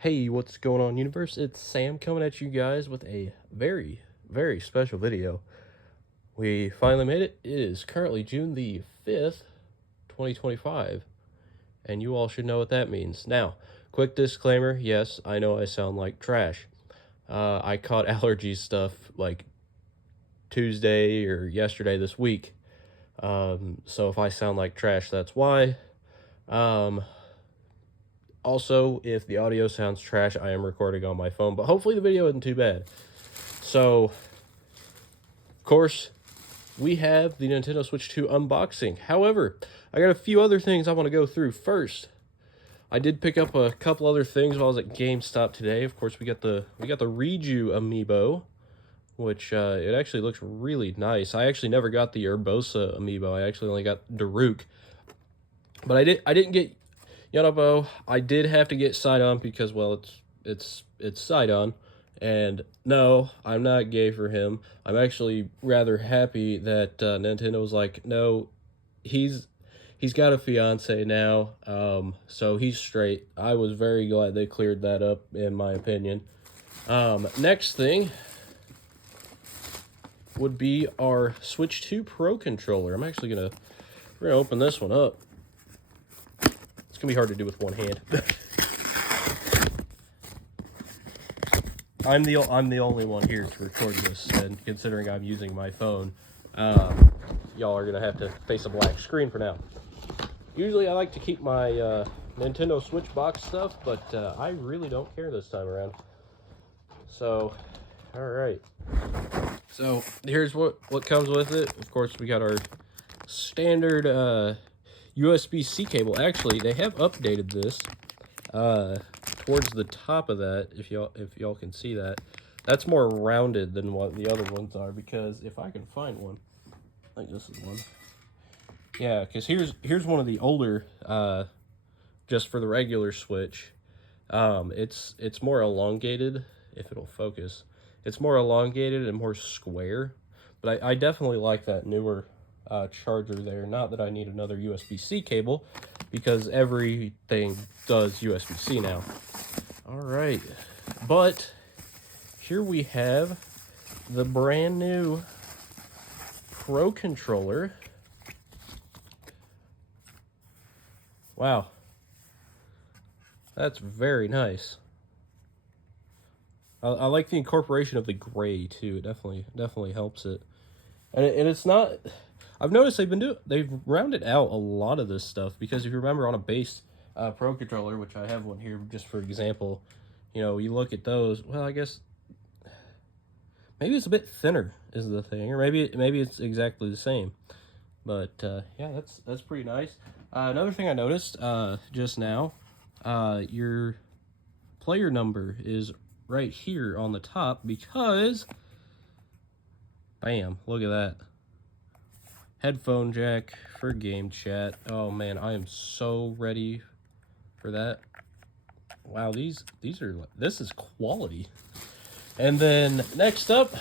Hey, what's going on, universe? It's Sam coming at you guys with a very, very special video. We finally made it. It is currently June the 5th, 2025, and you all should know what that means. Now, quick disclaimer, yes, I know I sound like trash. I caught allergy stuff like Tuesday or yesterday this week. So if I sound like trash, that's why. Also, if the audio sounds trash, I am recording on my phone, but hopefully the video isn't too bad. So, of course, we have the Nintendo Switch 2 unboxing. However, I got a few other things I want to go through. First, I did pick up a couple other things while I was at GameStop today. Of course, we got the Riju amiibo, which it actually looks really nice. I actually never got the Urbosa amiibo. I actually only got Daruk. But I didn't get Yonobo. I did have to get Sidon because, well, it's Sidon. And no, I'm not gay for him. I'm actually rather happy that Nintendo was like, no, he's got a fiance now, so he's straight. I was very glad they cleared that up, in my opinion. Next thing would be our Switch 2 Pro controller. We're gonna open this one up. It's gonna be hard to do with one hand. I'm the only one here to record this, and considering I'm using my phone, y'all are gonna have to face a black screen for now. Usually I like to keep my Nintendo Switch box stuff, but I really don't care this time around. So, alright. So, here's what comes with it. Of course, we got our standard USB-C cable. Actually, they have updated this towards the top of that, if y'all can see that. That's more rounded than what the other ones are, because if I can find one, I think this is one. Yeah, because here's one of the older, just for the regular Switch. It's more elongated, if it'll focus. It's more elongated and more square, but I definitely like that newer charger there. Not that I need another USB-C cable, because everything does USB-C now. All right, but here we have the brand new Pro controller. Wow, that's very nice. I like the incorporation of the gray too. It definitely helps it, and it's not. I've noticed they've rounded out a lot of this stuff, because if you remember on a base Pro controller, which I have one here just for example, you know, you look at those. Well, I guess maybe it's a bit thinner is the thing, or maybe it's exactly the same. But yeah, that's pretty nice. Another thing I noticed just now, your player number is right here on the top, because bam, look at that. Headphone jack for game chat. Oh man, I am so ready for that. Wow, this is quality. And then next up,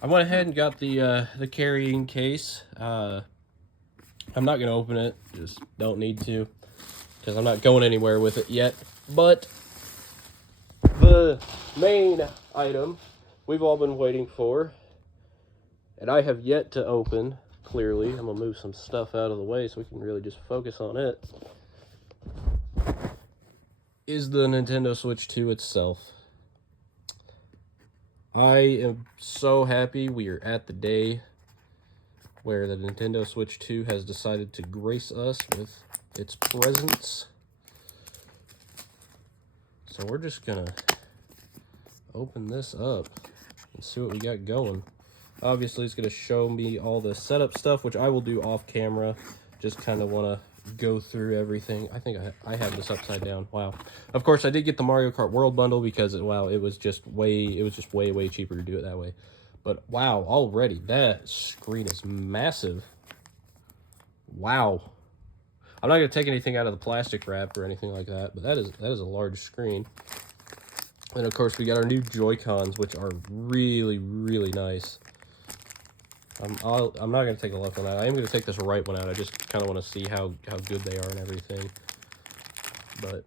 I went ahead and got the carrying case. I'm not gonna open it, just don't need to, because I'm not going anywhere with it yet. But the main item we've all been waiting for, and I have yet to open, clearly. I'm gonna move some stuff out of the way so we can really just focus on it, is the Nintendo Switch 2 itself. I am so happy we are at the day where the Nintendo Switch 2 has decided to grace us with its presence. So we're just gonna open this up and see what we got going. Obviously, it's gonna show me all the setup stuff, which I will do off camera. Just kind of want to go through everything. I think I have this upside down. Wow. Of course, I did get the Mario Kart World bundle because it was just way cheaper to do it that way. But wow, already that screen is massive. Wow. I'm not gonna take anything out of the plastic wrap or anything like that, but that is a large screen. And of course, we got our new Joy-Cons, which are really nice. I'm not going to take a left one out. I am going to take this right one out. I just kind of want to see how good they are and everything. But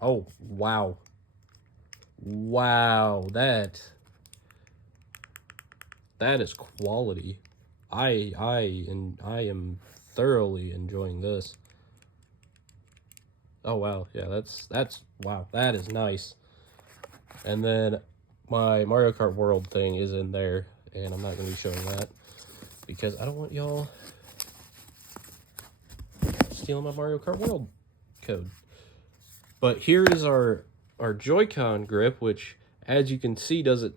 Oh, wow. Wow, that is quality. I am thoroughly enjoying this. Oh wow, yeah, that's wow, that is nice. And then my Mario Kart World thing is in there, and I'm not going to be showing that because I don't want y'all stealing my Mario Kart World code. But here is our Joy-Con grip, which, as you can see, doesn't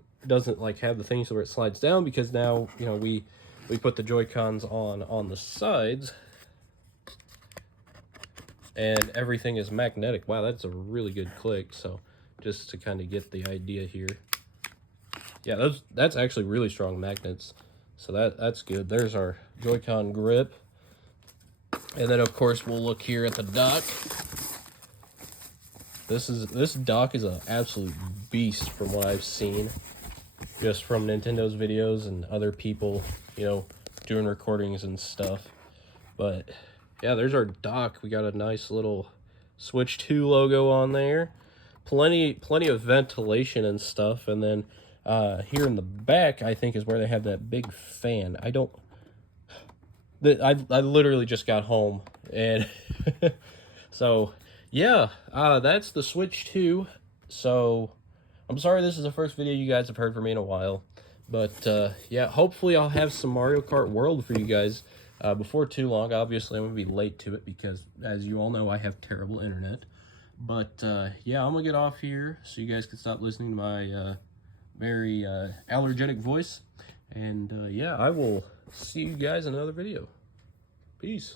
like have the thing so where it slides down, because now, you know, we put the Joy-Cons on the sides, and everything is magnetic. Wow, that's a really good click. So just to kind of get the idea here, yeah, that's actually really strong magnets. So that's good. There's our Joy-Con grip, and then of course we'll look here at the dock. This dock is an absolute beast from what I've seen, just from Nintendo's videos and other people, you know, doing recordings and stuff. But yeah, there's our dock. We got a nice little Switch 2 logo on there. Plenty of ventilation and stuff. And then here in the back, I think, is where they have that big fan. I literally just got home, and so yeah, that's the Switch 2. So I'm sorry this is the first video you guys have heard from me in a while, but yeah, hopefully I'll have some Mario Kart World for you guys before too long. Obviously, I'm going to be late to it because, as you all know, I have terrible internet. But yeah, I'm going to get off here so you guys can stop listening to my very allergenic voice. And yeah, I will see you guys in another video. Peace.